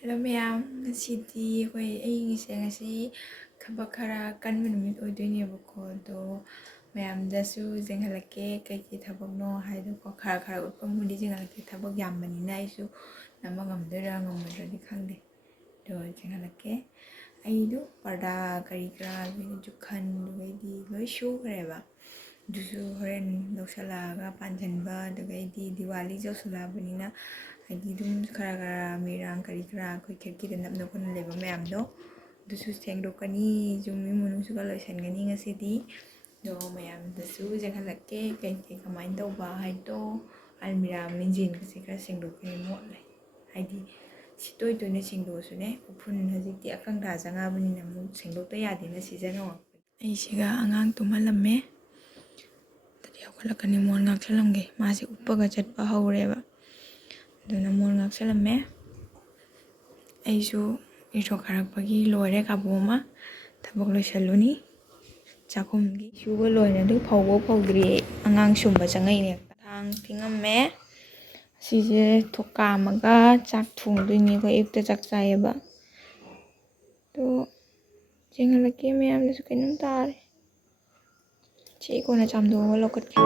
Hello ma'am, ngasidi ꯑꯩꯒꯤꯁꯦ ꯉꯁꯤ ꯊꯕꯛ ꯈꯔ ꯀꯟꯕ ꯅꯨꯃꯤꯠ ꯑꯣꯏꯗꯣꯏꯅꯦꯕꯀꯣ ꯑꯗꯣ ꯃꯌꯥꯝꯗꯁꯨ ꯌꯦꯡꯍꯜꯂꯛꯀꯦ ꯀꯩꯀꯩ ꯊꯕꯛꯅꯣ ꯍꯥꯏꯗꯣꯀꯣ ꯈꯔ ꯎꯠꯄꯕꯨꯗꯤ ꯌꯦꯡꯍꯜꯂꯛꯀꯦ ꯊꯕꯛ ꯌꯥꯝꯕꯅꯤꯅ ꯑꯩꯁꯨ ꯅꯝꯕ ꯉꯝꯗꯣꯏꯔꯥ ꯉꯝꯃꯣꯏꯗ꯭ꯔꯗꯤ ꯈꯪꯗꯦ ꯑꯗꯣ ꯌꯦꯡꯍꯜꯂꯛꯀꯦ ꯑꯩꯗꯣ ꯄꯔꯗꯥ ꯀꯔꯤ ꯀꯔꯥ ꯂꯣꯏꯅꯁꯨ ꯈꯟꯗꯨꯒꯩꯗꯤ ꯂꯣꯏ ꯁꯨꯈ꯭ꯔꯦꯕ ꯑꯗꯨꯁꯨ ꯍꯣꯔꯦꯟ ꯂꯧꯁꯜꯂꯛꯑꯒ ꯄꯥꯟꯁꯤꯟꯕ ꯑꯗꯨꯒꯩꯗꯤ ꯗꯤꯋꯥꯂꯤ ꯌꯧꯁꯜꯂꯛꯑꯕꯅꯤꯅ ꯍꯥꯏꯗꯤ ꯑꯗꯨꯝ ꯈꯔ ꯃꯤꯔꯥꯡ ꯀꯔꯤ ꯀꯔꯥ ꯑꯩꯈꯣꯏ ꯈꯦꯠꯀꯤꯗ ꯅꯞꯅ ꯈꯣꯠꯅ ꯂꯩꯕ ꯃꯌꯥꯝꯗꯣ ꯑꯗꯨꯁꯨ ꯁꯦꯡꯗꯣꯛꯀꯅꯤ ꯌꯨꯝꯒꯤ ꯃꯅꯨꯡꯁꯨꯒ ꯂꯣꯏꯁꯤꯟꯒꯅꯤ ꯉꯁꯤꯗꯤ ꯑꯗꯣ ꯃꯌꯥꯝꯗꯁꯨ ꯌꯦꯡꯍꯜꯂꯛꯀꯦ ꯀꯩꯀꯩ ꯀꯃꯥꯏꯅ ꯇꯧꯕ ꯍꯥꯏꯗꯣ ꯑꯜꯃꯤꯔꯥ ꯃꯤꯡꯖꯦꯟꯒꯁꯦ ꯈꯔ ꯁꯦꯡꯗꯣꯛꯀꯅꯤ ꯃꯣꯠꯂꯦ ꯍꯥꯏꯗꯤ ꯁꯤ ꯇꯣꯏꯅ ꯁꯦꯡꯗꯣꯛꯑꯁꯨꯅꯦ ꯎꯐꯨꯟ ꯍꯧꯖꯤꯛꯇꯤ ꯑꯀꯪꯊꯥ ꯆꯪꯉꯛꯑꯕꯅꯤꯅ ꯑꯃꯨꯛ ꯁꯦꯡꯗꯣꯛꯇ ꯌꯥꯗꯦꯅ ꯁꯤꯖꯟ ꯍꯧꯔꯛꯄ ꯑꯩꯁꯤꯒ ꯑꯉꯥꯡ ꯇꯨꯝꯍꯜꯂꯝꯃꯦ ꯑꯗꯨꯗꯤ ꯍꯧꯒꯠꯂꯛꯀꯅꯤ ꯃꯣꯟ ꯉꯥꯛꯁꯜꯂꯝꯒꯦ ꯃꯥꯁꯦ ꯎꯞꯄꯒ ꯆꯠꯄ ꯍꯧꯔꯦꯕ ꯑꯗꯨꯅ ꯃꯣꯟ ꯉꯥꯛꯁꯜꯂꯝꯃꯦ ꯑꯩꯁꯨ ꯏꯔꯨꯊꯣꯛꯈꯔꯛꯄꯒꯤ ꯂꯣꯏꯔꯦ ꯀꯥꯕꯨ ꯑꯃ ꯊꯕꯛ ꯂꯣꯏꯁꯜꯂꯨꯅꯤ ꯆꯥꯛꯈꯨꯝꯒꯤ ꯁꯨꯕ ꯂꯣꯏꯔꯗꯤ ꯐꯧꯕ ꯐꯧꯗ꯭ꯔꯤ ꯑꯉꯥꯡ ꯁꯨꯝꯕ ꯆꯪꯉꯛꯏꯅꯦ ꯊꯥꯡ ꯇꯤꯡꯉꯝꯃꯦ ꯁꯤꯁꯦ ꯀꯥꯝꯃꯒ ꯆꯥꯛ ꯊꯣꯡꯗꯣꯏꯅꯤ ꯑꯩꯈꯣꯏ ꯑꯌꯨꯛꯇ ꯆꯥꯛ ꯆꯥꯏꯌꯦꯕ ꯑꯗꯣ ꯌꯦꯡꯍꯜꯂꯛꯀꯦ ꯃꯌꯥꯝꯗꯁꯨ ꯀꯩꯅꯣꯝ ꯇꯥꯔꯦ ꯁꯤ ꯀꯣꯟꯅ ꯆꯥꯝꯊꯣꯛꯑꯒ ꯂꯧꯈꯠꯀꯦ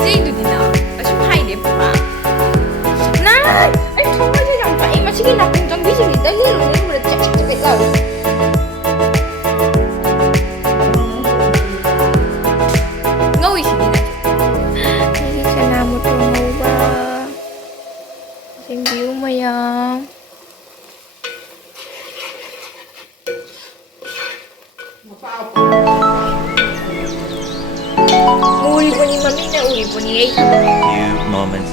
하이제이두디나 좀 하이데프마 나 아니 정말 장파 이 마치기 나 공장 비식이 딸리로 내물에 짝짝짝 가 ngồi thì sẽ làm một tô ngầu ba xem biếu mày à uri puni mami na uri puni ay Few moments.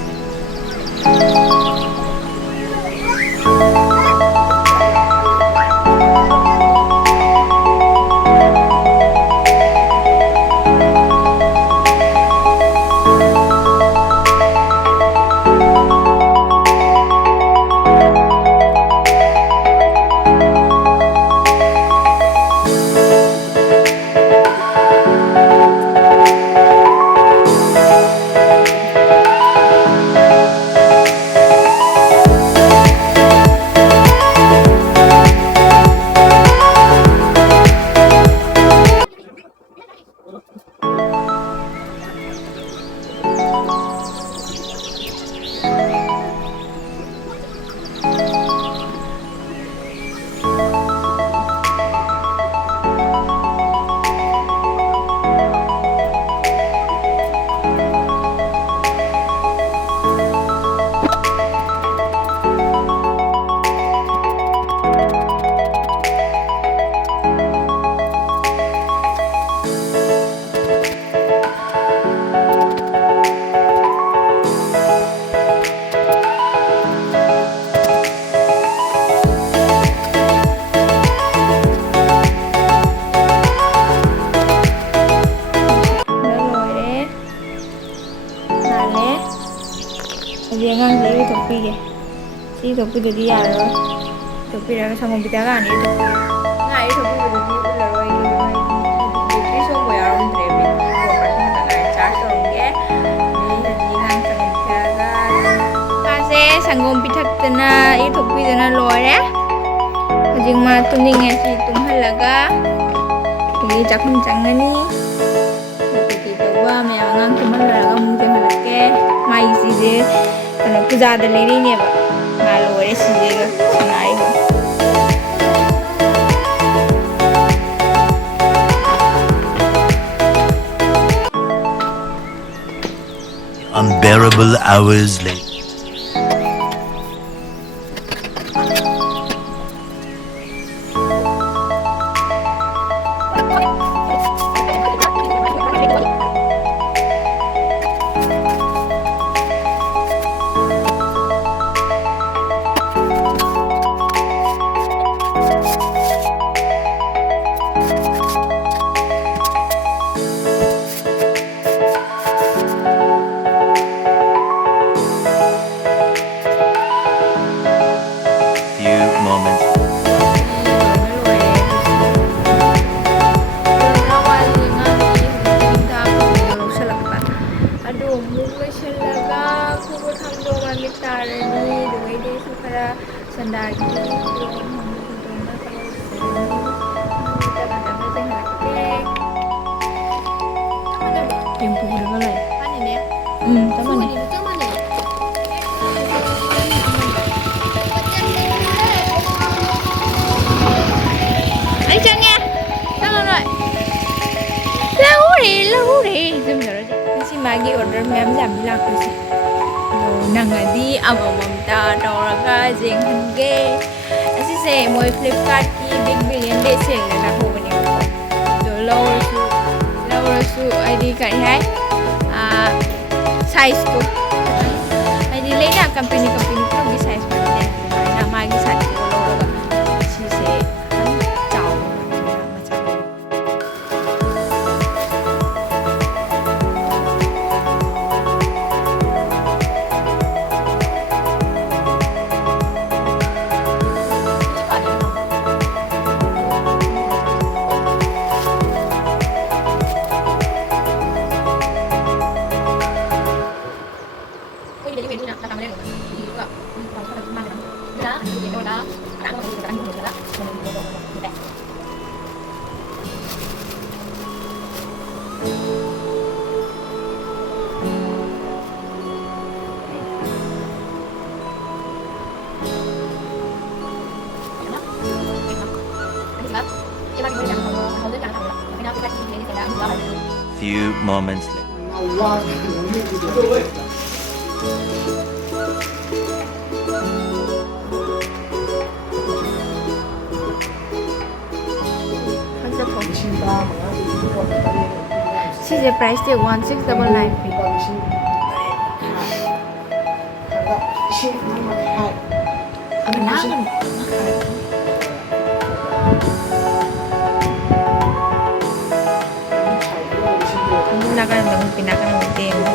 riêng dễ bị thọc kìa đi thọc được đi à rồi thọc ra xong rồi bị ta gan đi thọc ngay thọc được đi rồi đi xuống ngoài ở bên đây bên của bạn chúng ta lại trả xong 게 đi ngang sang taga kasi sangom pithatna I thọc na loire hajing ma tuninge si tumhalaga tuli chakun changani thì tawwa me angang tumhalaga mujang halake mai si je kana puja da le ni ba ma loire si je ga sanai ba Unbearable hours later. Anh Trăng nha. Sao rồi? Lâu đi. Dừng rồi đi. Xin magi order ma'am giảm lạc rồi chị. Nangadi amamamta tauraga jeng hange. Asise moi Flipkart ki Big Billion Day sale na nakubani ko. Do lower su ID card hai. Size to. ID lain na company pro gi size pa din. Na magi sa ko lower ga. Sise chao macam. few moments later. 시제 price tag 1699 피. Gunakan ng pinaka ng demo.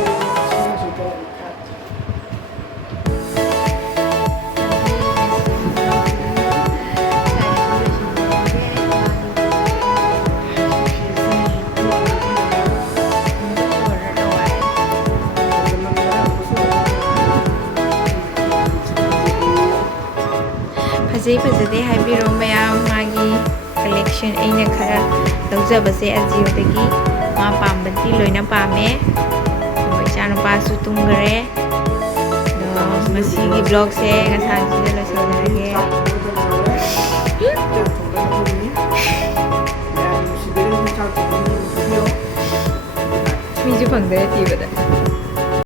ꯐꯖꯩ ꯐꯖꯗꯦ ꯍꯥꯏꯕꯤꯔꯣ ꯃꯌꯥꯝ ꯃꯥꯒꯤ collection ꯑꯩꯅ ꯈꯔ ꯂꯧꯖꯕꯁꯦ ꯑꯖꯤꯑꯣꯗꯒꯤ ꯃꯥ ꯄꯥꯝꯕꯗꯤ ꯂꯣꯏꯅ ꯄꯥꯝꯃꯦ ꯑꯗꯣ ꯏꯆꯥꯅꯨꯄꯥꯁꯨ ꯇꯨꯝꯈꯔꯦ ꯑꯗꯣ ꯃꯁꯤꯒꯤ ꯕ꯭ꯂꯣꯒꯁꯦ ꯉꯁꯥꯏꯁꯤꯗ ꯂꯣꯏꯁꯤꯜꯂꯔꯒꯦ ꯃꯤꯁꯨ ꯐꯪꯗꯔꯦ ꯊꯤꯕꯗ